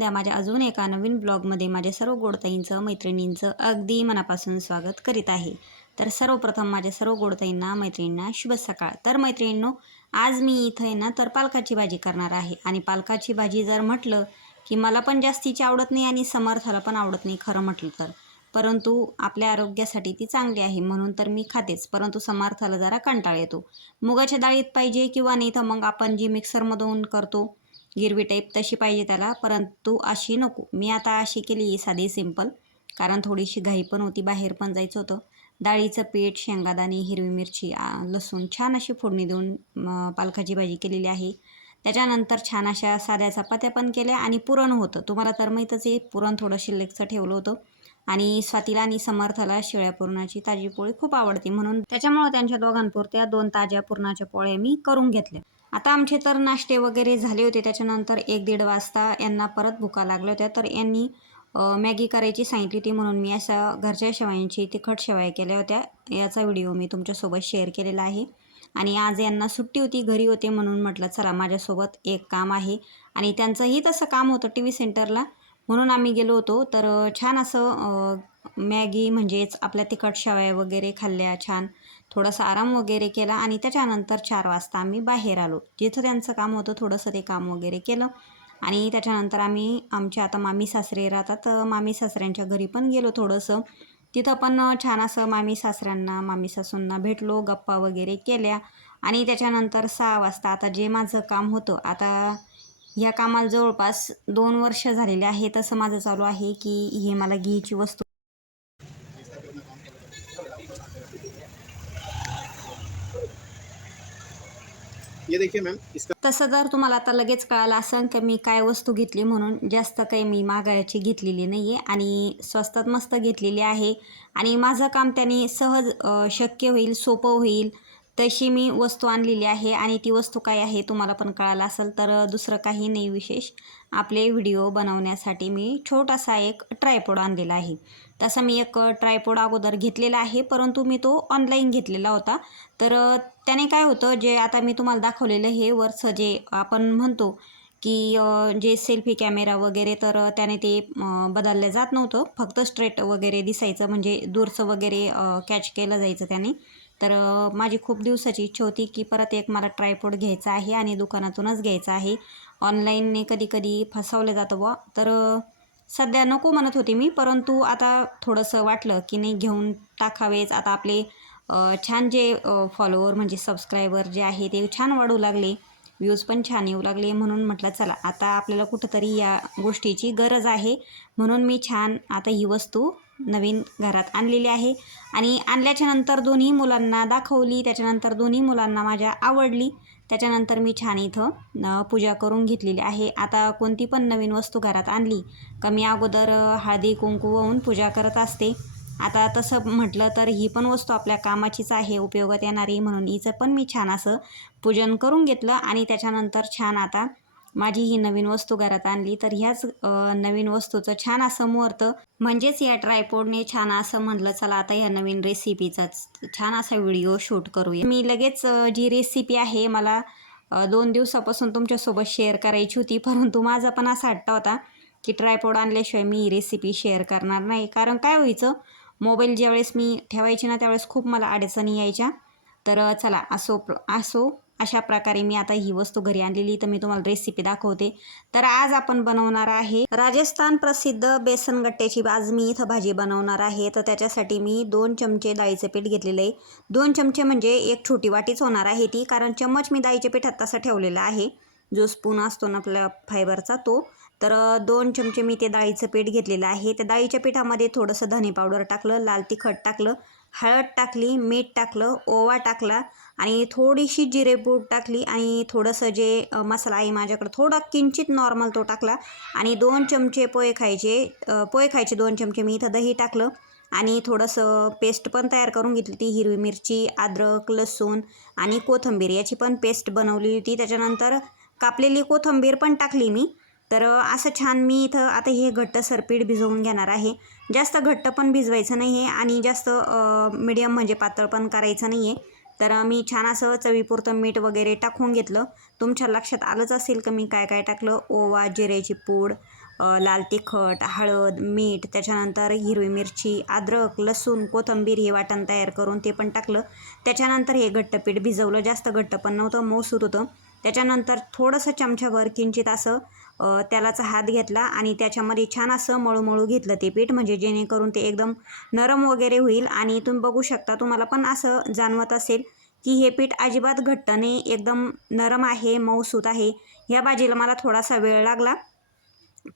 त्या माझ्या अजून एका नवीन ब्लॉगमध्ये माझ्या सर्व गोडताईंचं मैत्रिणींचं अगदी मनापासून स्वागत करीत आहे. तर सर्वप्रथम माझ्या सर्व गोडताईंना मैत्रिणींना शुभ सकाळ. तर मैत्रिणींनो आज मी इथं आहे ना तर पालकाची भाजी करणार आहे. आणि पालकाची भाजी जर म्हटलं की मला पण जास्तीची आवडत नाही आणि समर्थाला पण आवडत नाही खरं म्हटलं तर. परंतु आपल्या आरोग्यासाठी ती चांगली आहे म्हणून तर मी खातेच. परंतु समर्थाला जरा कंटाळ येतो. मुगाच्या डाळीत पाहिजे किंवा नाही तर मग आपण जी मिक्सरमधून करतो गिरवी टाईप तशी पाहिजे त्याला परंतु अशी नको. मी आता अशी केली साधी सिंपल कारण थोडीशी घाई पण होती बाहेर पण जायचं होतं. डाळीचं पीठ शेंगादाणे हिरवी मिरची लसूण छान अशी फोडणी देऊन पालखाची पालकाची भाजी केलेली आहे. त्याच्यानंतर छान अशा साध्या चपात्या पण केल्या आणि पुरण होतं. तुम्हाला तर माहीतच आहे पुरण थोडं शिल्लकचं ठेवलं होतं. आणि स्वातीला आणि समर्थाला शिळ्या पुरणाची ताजी पोळी खूप आवडते म्हणून त्याच्यामुळं त्यांच्या दोघांपुरत्या दोन ताज्या पुरणाच्या पोळ्या मी करून घेतल्या. आता आमचे तर नाश्ते वगैरे झाले होते त्याच्यानंतर एक दीड वाजता यांना परत भुका लागल्या होत्या. तर यांनी मॅगी करायची सांगितली होती म्हणून मी अशा घरच्या शेवायांची तिखट शेवाया केल्या होत्या. याचा व्हिडिओ मी तुमच्यासोबत शेअर केलेला आहे. आणि आज यांना सुट्टी होती घरी होते म्हणून म्हटलं चला माझ्यासोबत एक काम आहे. आणि त्यांचंही तसं काम होतं टी व्ही सेंटरला. म्हणून आम्ही गेलो होतो. तर छान असं मॅगी म्हणजेच आपल्या तिखट शेवया वगैरे खाल्ल्या छान थोडासा आराम वगैरे केला आणि त्याच्यानंतर चार वाजता आम्ही बाहेर आलो. जिथं त्यांचं काम होतं थोडंसं ते काम वगैरे केलं आणि त्याच्यानंतर आम्ही आमच्या आता मामी सासरे राहतात मामी सासऱ्यांच्या घरी पण गेलो थोडंसं. तिथं पण छान असं मामी सासऱ्यांना मामी सासूंना भेटलो गप्पा वगैरे केल्या आणि त्याच्यानंतर सहा वाजता आता जे माझं काम होतं आता ह्या कामाला जवळपास दोन वर्ष झालेले आहे तसं माझं चालू आहे की हे मला घ्यायची वस्तू ये देखिए मैम इसका तसं जर तुम्हाला आता लगेच कळालं असेल की मी काय वस्तू घेतली म्हणून जास्त काही मी मागायची घेतलेली नाही आहे आणि स्वस्तात मस्त घेतलेली आहे. आणि माझं काम त्याने सहज शक्य होईल सोपं होईल. तशी मी वस्तू आणलेली आहे आणि ती वस्तू काय आहे तुम्हाला पण कळालं असेल तर दुसरं काही नाही विशेष. आपले व्हिडिओ बनवण्यासाठी मी छोटासा एक ट्रायपॉड आणलेला आहे. तसा मी एक ट्रायपॉड अगोदर घेतलेला आहे परंतु मी तो ऑनलाईन घेतलेला होता. तर त्याने काय होतं जे आता मी तुम्हाला दाखवलेलं हे वरचं जे आपण म्हणतो की जे सेल्फी कॅमेरा वगैरे तर त्याने ते बदललं जात नव्हतं. फक्त स्ट्रेट वगैरे दिसायचं म्हणजे दूरचं वगैरे कॅच केलं जायचं त्याने. तर माझी खूप दिवसाची इच्छा होती की परत एक मला ट्रायपोड घ्यायचा आहे आणि दुकानातूनच घ्यायचा आहे. ऑनलाईनने कधी कधी फसवलं जातं बुवा. तर सध्या नको म्हणत होते मी परंतु आता थोडंसं वाटलं की नाही घेऊन टाकावेच. आता आपले छान जे फॉलोअर म्हणजे सबस्क्रायबर जे आहे ते छान वाढू लागले. व्ह्यूज पण छान येऊ लागले म्हणून म्हटलं चला आता आपल्याला कुठंतरी या गोष्टीची गरज आहे. म्हणून मी छान आता ही वस्तू नवीन घरात आणलेली आहे. आणि आणल्याच्यानंतर दोन्ही मुलांना दाखवली त्याच्यानंतर दोन्ही मुलांना माझ्या आवडली. त्याच्यानंतर मी छान इथं पूजा करून घेतलेली आहे. आता कोणती पण नवीन वस्तू घरात आणली का मी अगोदर हळदी कुंकू वाहून पूजा करत असते. आता तसं म्हटलं तर ही पण वस्तू आपल्या कामाचीच आहे उपयोगात येणारी म्हणून हिचं पण मी छान असं पूजन करून घेतलं. आणि त्याच्यानंतर छान आता माझी ही नवीन वस्तू घरात आणली तर ह्याच नवीन वस्तूचं छान असं मुहूर्त म्हणजेच या ट्रायपोडने छान असं म्हटलं चला आता ह्या नवीन रेसिपीचा छान असा व्हिडिओ शूट करूया. मी लगेच जी रेसिपी आहे मला दोन दिवसापासून तुमच्यासोबत शेअर करायची होती परंतु माझा पण असा हट्टा होता की ट्रायपॉड आणल्याशिवाय मी ही रेसिपी शेअर करणार नाही. कारण काय व्हायचं मोबाईल ज्यावेळेस मी ठेवायची ना त्यावेळेस खूप मला अडचणी यायच्या. तर चला असो प्र असो अशा प्रकारे मी आता ही वस्तू घरी आणलेली तर मी तुम्हाला रेसिपी दाखवते. तर आज आपण बनवणार आहे राजस्थान प्रसिद्ध बेसन गट्ट्याची आज मी इथं भाजी बनवणार आहे. तर त्याच्यासाठी मी दोन चमचे डाळीचं पीठ घेतलेलं आहे. दोन चमचे म्हणजे एक छोटी वाटीच होणार आहे ती कारण चम्मच मी डाळीच्या पिठात तसा ठेवलेला आहे. जो स्पून असतो ना आपल्या फायबरचा तो. तर दोन चमचे मी ते डाळीचं पीठ घेतलेलं आहे. त्या डाळीच्या पिठामध्ये थोडंसं धने पावडर टाकलं लाल तिखट टाकलं हळद टाकली मीठ टाकलं ओवा टाकला आणि थोडीशी जिरेपूड टाकली आणि थोडंसं जे मसाला आहे माझ्याकडं थोडा किंचित नॉर्मल तो टाकला आणि दोन चमचे पोहे खायचे पोहे खायचे दोन चमचे मी इथं दही टाकलं आणि थोडंसं पेस्ट पण तयार करून घेतली होती हिरवी मिरची अद्रक लसूण आणि कोथिंबीर याची पण पेस्ट बनवली होती. त्याच्यानंतर कापलेली कोथिंबीर पण टाकली मी तर असं छान मी इथं आता हे घट्ट सरपीठ भिजवून घेणार आहे. जास्त घट्ट पण भिजवायचं नाही आहे आणि जास्त मीडियम म्हणजे पातळ पण करायचं नाही आहे तर मी छान असं चवीपुरतं मीठ वगैरे टाकून घेतलं. तुमच्या लक्षात आलंच असेल का मी काय काय टाकलं? ओवा जिऱ्याची पूड लाल तिखट हळद मीठ त्याच्यानंतर हिरवी मिरची अद्रक लसूण कोथिंबीर हे वाटण तयार करून ते पण टाकलं. त्याच्यानंतर हे घट्ट पीठ भिजवलं. जास्त घट्ट पण नव्हतं मऊसूत होतं. त्याच्यानंतर थोडंसं चमच्याभर किंचित असं त्यालाच हात घेतला आणि त्याच्यामध्ये छान असं मळूमळू घेतलं ते पीठ म्हणजे जेणेकरून ते एकदम नरम वगैरे होईल. आणि तुम्ही बघू शकता तुम्हाला पण असं जाणवत असेल की हे पीठ अजिबात घट्ट नाही एकदम नरम आहे मऊसूत आहे. ह्या भाजीला मला थोडासा वेळ लागला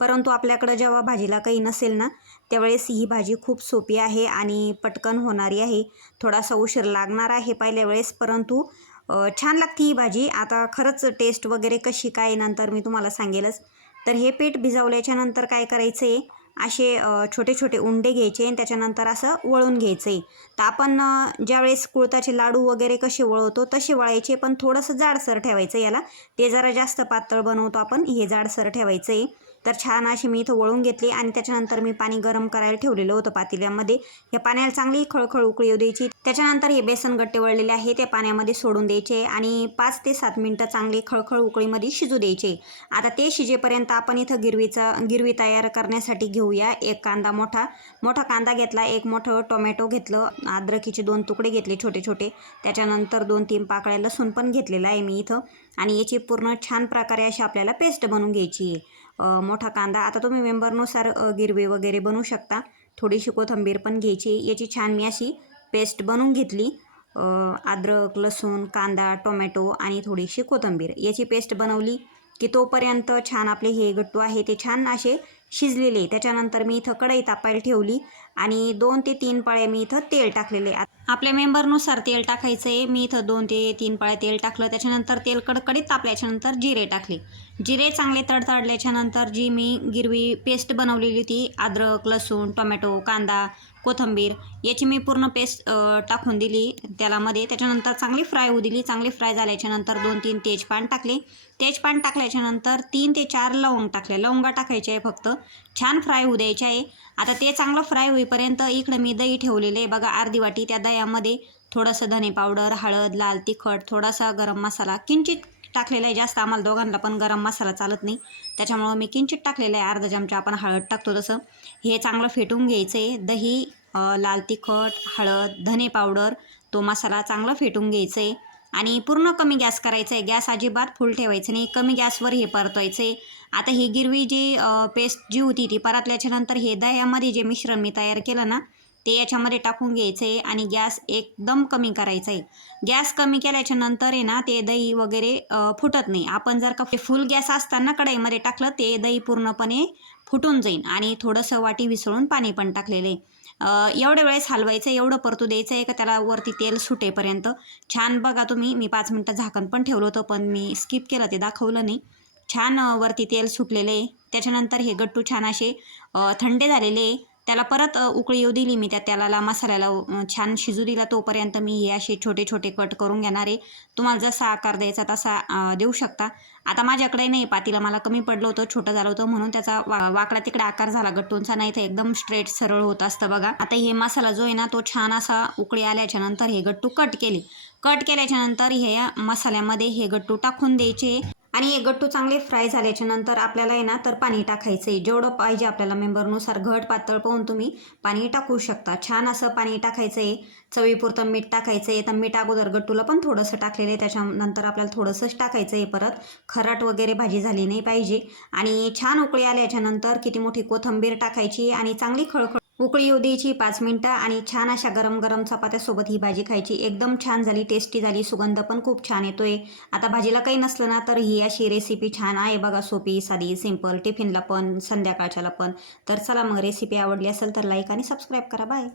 परंतु आपल्याकडं जेव्हा भाजीला काही नसेल ना त्यावेळेस ही भाजी खूप सोपी आहे आणि पटकन होणारी आहे. थोडासा उशीर लागणार आहे पहिल्या वेळेस परंतु छान लागते ही भाजी. आता खरंच टेस्ट वगैरे कशी काय नंतर मी तुम्हाला सांगेलच. तर हे पीठ भिजवल्याच्या नंतर काय करायचं आहे असे छोटे छोटे उंडे घ्यायचे आणि त्याच्यानंतर असं वळून घ्यायचं आहे तर आपण ज्यावेळेस कुळताचे लाडू वगैरे कसे वळवतो तसे वळायचे पण थोडंसं जाडसर ठेवायचं याला. ते जरा जास्त पातळ बनवतो आपण हे जाडसर ठेवायचं आहे तर छान अशी मी इथं वळून घेतली आणि त्याच्यानंतर मी पाणी गरम करायला ठेवलेलं होतं पातेल्यामध्ये. या पाण्याला चांगली खळखळ उकळी येऊ द्यायची. त्याच्यानंतर हे बेसन गट्टे वळलेले आहे ते पाण्यामध्ये सोडून द्यायचे आणि पाच ते सात मिनटं चांगले खळखळ उकळीमध्ये शिजू द्यायचे. आता ते शिजेपर्यंत आपण इथं गिरवीचा गिरवी तयार करण्यासाठी घेऊया. एक कांदा मोठा मोठा कांदा घेतला एक मोठं टोमॅटो घेतलं अद्रकीचे दोन तुकडे घेतले छोटे छोटे. त्याच्यानंतर दोन तीन पाकळ्या लसूण पण घेतलेला आहे मी इथं आणि याची पूर्ण छान प्रकारे अशी आपल्याला पेस्ट बनवून घ्यायची आहे. मोठा कांदा. आता तुम्ही मेंबरनुसार गिरवे वगैरे बनवू शकता. थोडीशी कोथंबीर पण घ्यायची. याची छान मी अशी पेस्ट बनवून घेतली. अद्रक लसूण कांदा टोमॅटो आणि थोडीशी कोथिंबीर. याची पेस्ट बनवली की तोपर्यंत छान आपले हे गट्टू आहे ते छान असे शिजलेले. त्याच्यानंतर मी इथं कढई तापायला ठेवली आणि दोन ते तीन पाळे मी इथं तेल टाकलेले. आत- आपल्या मेंबरनुसार तेल टाकायचं आहे. मी इथं दोन ते तीन पाळ्या तेल टाकलं. त्याच्यानंतर तेल कडकडीत तापल्याच्यानंतर जिरे टाकले. जिरे चांगले तडतडल्याच्यानंतर जी मी गिरवी पेस्ट बनवलेली होती अद्रक लसूण टोमॅटो कांदा कोथिंबीर याची मी पूर्ण पेस्ट टाकून दिली त्यालामध्ये त्याच्यानंतर चांगली फ्राय होऊ दिली. चांगली फ्राय झाल्याच्यानंतर दोन तीन तेजपान टाकले. तेजपान टाकल्याच्यानंतर तीन ते चार लवंग टाकले. लवंगा टाकायचे आहे फक्त. छान फ्राय होऊ द्यायचे आहे. आता ते चांगलं फ्राय होईपर्यंत इकडं मी दही ठेवलेले आहे. बघा अर्धी वाटी त्या दही यामध्ये थोडंसं धने पावडर हळद लाल तिखट थोडासा गरम मसाला. किंचित टाकलेला आहे जास्त आम्हाला दोघांना पण गरम मसाला चालत नाही. त्याच्यामुळं मी किंचित टाकलेलं आहे अर्धा चमचा. आपण हळद टाकतो तसं. हे चांगलं फेटून घ्यायचं आहे. दही लाल तिखट हळद धने पावडर तो मसाला चांगला फेटून घ्यायचं आहे. आणि पूर्ण कमी गॅस करायचा आहे. गॅस अजिबात फुल ठेवायचं नाही. कमी गॅसवर हे परतायचं आहे. आता ही गिरवी जी पेस्ट जी होती ती परतल्याच्यानंतर हे दह्यामध्ये जे मिश्रण मी तयार केलं ना ते याच्यामध्ये टाकून घ्यायचं आहे आणि गॅस एकदम कमी करायचा आहे गॅस कमी केल्याच्यानंतर आहे ना ते दही वगैरे फुटत नाही. आपण जर का फुल गॅस असताना कढईमध्ये टाकलं ते दही पूर्णपणे फुटून जाईल आणि थोडंसं वाटी विसळून पाणी पण टाकलेलं. आहे एवढ्या वेळेस हलवायचं आहे एवढं परतू द्यायचं आहे का त्याला वरती तेल सुटेपर्यंत? छान बघा तुम्ही मी पाच मिनटं झाकण पण ठेवलं होतं पण मी स्किप केलं ते दाखवलं नाही. छान वरती तेल सुटलेलं. आहे त्याच्यानंतर हे गट्टू छान असे थंडे झालेले. आहे त्याला परत उकळी येऊ दिली मी. त्या तेलाला मसाल्याला छान शिजू दिला तोपर्यंत मी हे असे छोटे छोटे कट करून घेणार आहे. तुम्हाला जसा आकार द्यायचा तसा देऊ शकता. आता माझ्याकडे नाही पातीला मला कमी पडलं होतं छोटं झालं होतं म्हणून त्याचा वा वाकडा तिकडे आकार झाला गट्टूंचा नाही तर एकदम स्ट्रेट सरळ होत असतं बघा. आता हे मसाला जो आहे ना तो छान असा उकळी आल्याच्यानंतर हे गट्टू कट केले. कट केल्याच्यानंतर हे मसाल्यामध्ये हे गट्टू टाकून द्यायचे. आणि हे गट्टू चांगले फ्राय झाल्याच्यानंतर आपल्याला आहे ना तर पाणी टाकायचं आहे जेवढं पाहिजे आपल्याला मेंबरनुसार घट पातळ पाहून तुम्ही पाणी टाकू शकता. छान असं पाणी टाकायचं आहे चवीपुरतं मीठ टाकायचं आहे तर मीठ अगोदर गट्टूला पण थोडंसं टाकलेलं आहे. त्याच्यानंतर आपल्याला थोडंसंच टाकायचं आहे परत. खराट वगैरे भाजी झाली नाही पाहिजे. आणि छान उकळी आल्याच्यानंतर किती मोठी कोथंबीर टाकायची आणि चांगली खळखळ उकळी येऊ द्यायची पाच मिनटं आणि छान अशा गरम गरम चपात्यासोबत ही भाजी खायची. एकदम छान झाली टेस्टी झाली सुगंध पण खूप छान येतोय. आता भाजीला काही नसलं ना तर ही अशी रेसिपी छान आहे बघा सोपी साधी सिंपल टिफिनला पण संध्याकाळच्याला पण. तर चला मग रेसिपी आवडली असेल तर लाईक आणि सबस्क्राईब करा. बाय